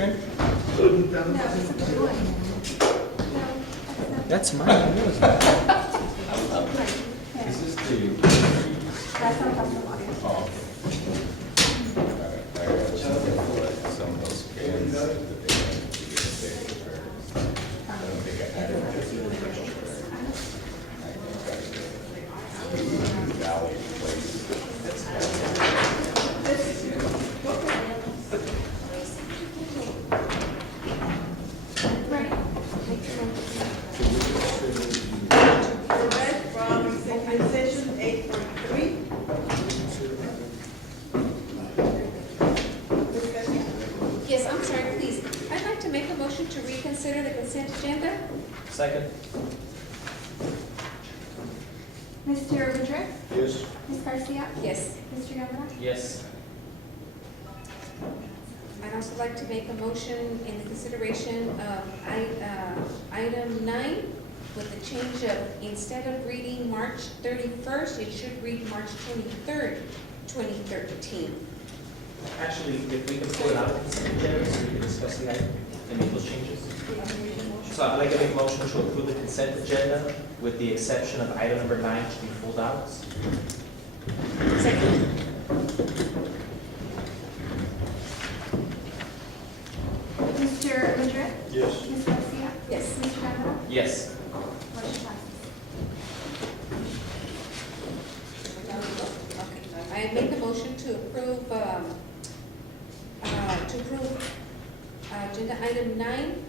Okay. No, it's a blue one. No, That's mine. Yours. Is this the? that's not custom audio. Oh, okay. I got some of those scans that they have to get there. I don't think I had it. Valley Place. Right. The red from executive session 8.3. Discussion. Yes, I'm sorry, please. I'd like to make a motion to reconsider the consent agenda. Second. Mr. Madrid? Yes. Ms. Garcia? Yes. Mr. Gamera? Yes. I'd also like to make a motion in the consideration of item 9 with the change of, instead of reading March 31st, it should read March 23rd, 2013. Actually, if we can pull it out of the consent agenda, so we can discuss the item and make those changes. So I'd like to make a motion to approve the consent agenda with the exception of item number 9 to be pulled out. Second. Mr. Madrid? Yes. Ms. Garcia? Yes. Mr. Gamera? Yes. Motion passes. Okay. I make a motion to approve agenda item 9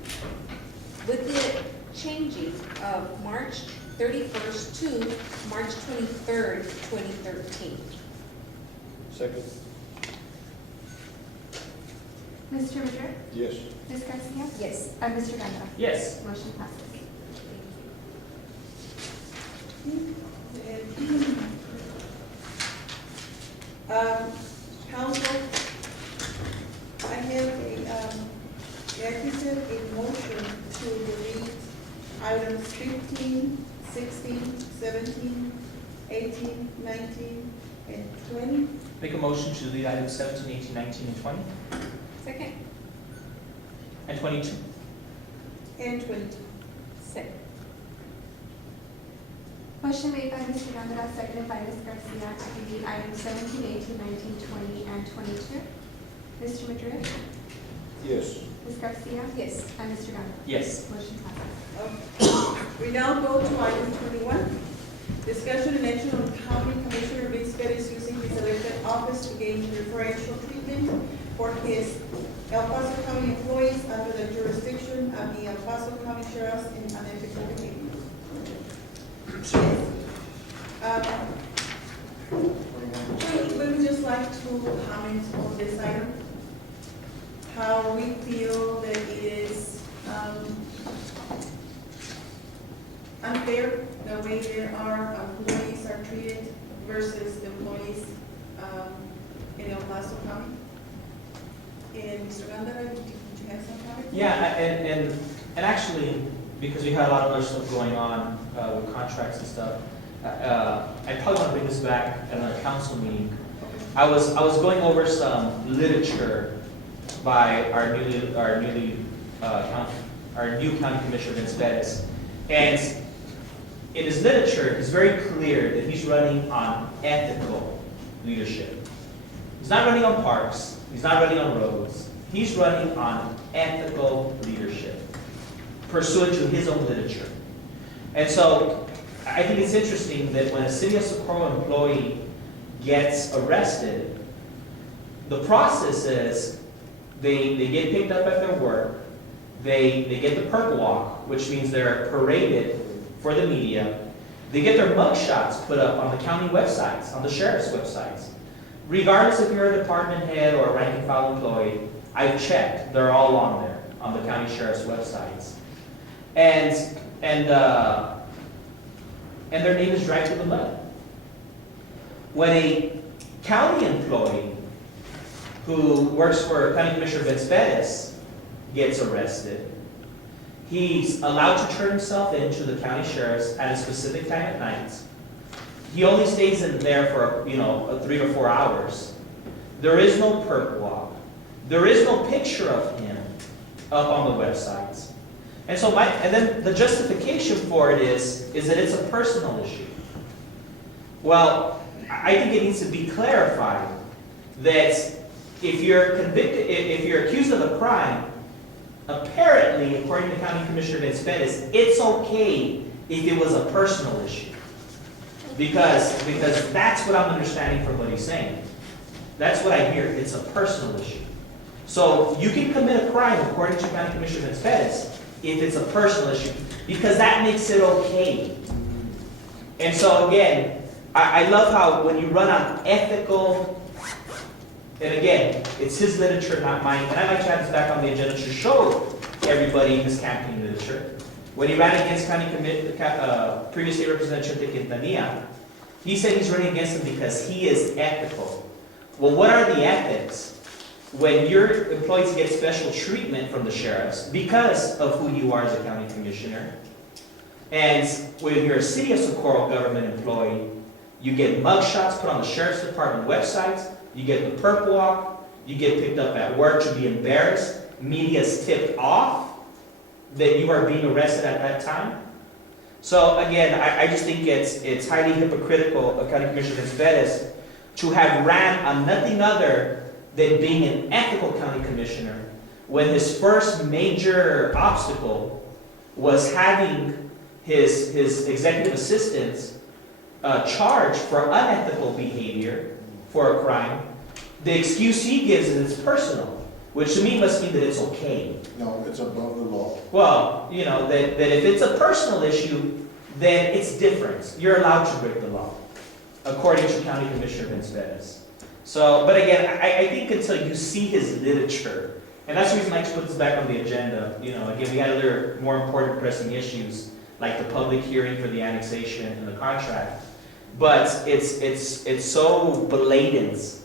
with the changing of March 31st to March 23rd, 2013. Second. Mr. Madrid? Yes. Ms. Garcia? Yes. Mr. Gamera? Yes. Motion passes. Council, I have like you said, a motion to delete items 15, 16, 17, 18, 19, and 20. Make a motion to delete items 17, 18, 19, and 20, Second. and 22. And 22. Second. Motion made by Mr. Gamera, seconded by Ms. Garcia to delete items 17, 18, 19, 20, and 22. Mr. Madrid? Yes. Ms. Garcia? Yes. And Mr. Gamera? Yes. Motion passes. We now go to item 21. Discussion and action on County Commissioner Vince Perez using his elected office to gain preferential treatment for his El Paso County employees under the jurisdiction of the El Paso County Sheriff's in unethical behavior. We would just like to comment on this item. How we feel that it is unfair, the way that our employees are treated versus the employees in El Paso County. And Mr. Gandara, did you have some comment? Yeah, and actually, because we had a lot of other stuff going on with contracts and stuff, I probably want to bring this back at another council meeting. I was going over some literature by our new county commissioner Vince Bettis, and in his literature, it's very clear that he's running on ethical leadership. He's not running on parks. He's not running on roads. He's running on ethical leadership, pursuant to his own literature. And so I think it's interesting that when a City of Socorro employee gets arrested, the process is they get picked up at their work, they get the perk walk, which means they're paraded for the media. They get their mug shots put up on the county websites, on the sheriff's websites. Regardless if you're a department head or a rank and file employee, I've checked, they're all on there, on the county sheriff's websites. And their name is dragged through the mud. When a county employee who works for County Commissioner Vince Bettis gets arrested, he's allowed to turn himself into the county sheriff's at a specific time at night. He only stays in there for 3 or 4 hours. There is no perk walk. There is no picture of him up on the websites. And so and then the justification for it is that it's a personal issue. Well, I think it needs to be clarified that if you're convicted, if you're accused of a crime, apparently, according to County Commissioner Vince Pettis, it's okay if it was a personal issue. Because that's what I'm understanding from what he's saying. That's what I hear, it's a personal issue. So you can commit a crime, according to County Commissioner Vince Pettis, if it's a personal issue, because that makes it okay. And so again, I love how when you run on ethical, and again, it's his literature, not mine, and I might have this back on the agenda to show everybody his campaign literature. When he ran against previous state representative Chente Quintanilla, he said he's running against him because he is ethical. Well, what are the ethics when your employees get special treatment from the sheriffs because of who you are as a county commissioner? And when you're a City of Socorro government employee, you get mugshots put on the sheriff's department websites, you get the perp walk, you get picked up at work to be embarrassed, media's tipped off that you are being arrested at that time. So again, I just think it's highly hypocritical of County Commissioner Vince Pettis to have ran on nothing other than being an ethical county commissioner when his first major obstacle was having his executive assistants charged for unethical behavior for a crime. The excuse he gives is it's personal, which to me must mean that it's okay. No, it's above the law. Well, you know, that if it's a personal issue, then it's different. You're allowed to break the law, according to County Commissioner Vince Pettis. So, but again, I think until you see his literature, and that's the reason I like to put this back on the agenda. You know, again, we had other more important pressing issues, like the public hearing for the annexation and the contract. But it's so blatant,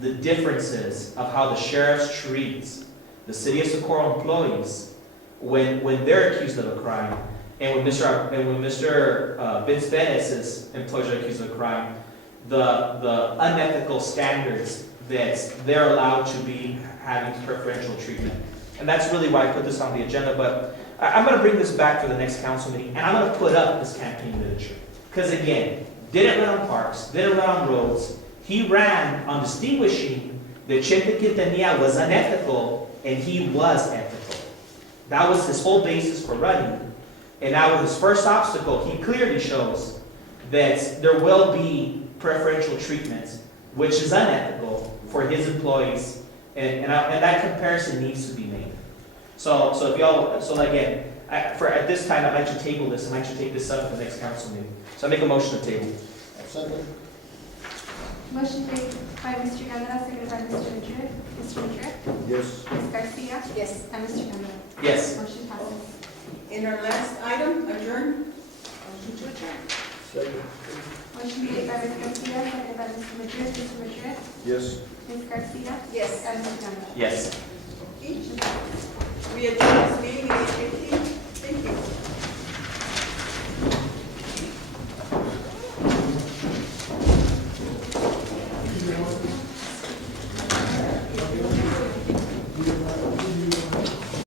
the differences of how the sheriffs treats the City of Socorro employees when they're accused of a crime, and when Mr. Vince Pettis' employees are accused of a crime, the unethical standards that they're allowed to be having preferential treatment. And that's really why I put this on the agenda. But I'm going to bring this back for the next council meeting, and I'm going to put up this campaign literature. Because again, didn't run on parks, didn't run on roads. He ran on distinguishing that Chente Quintanilla was unethical, and he was ethical. That was his whole basis for running. And now with his first obstacle, he clearly shows that there will be preferential treatment, which is unethical for his employees, and that comparison needs to be made. So if y'all, so again, at this time, I'd like to table this, and I'd like to take this up at the next council meeting. So I make a motion to table. Second. Motion made by Mr. Yandera, seconded by Mr. Madrid. Mr. Madrid? Yes. Ms. Garcia? Yes. And Mr. Yandera? Yes. Motion passes. In our last item, adjourn. Motion to adjourn. Second. Motion made by Ms. Garcia, seconded by Mr. Madrid. Mr. Madrid? Yes. Ms. Garcia? Yes. And Mr. Yandera? Yes. We adjourn this meeting. It is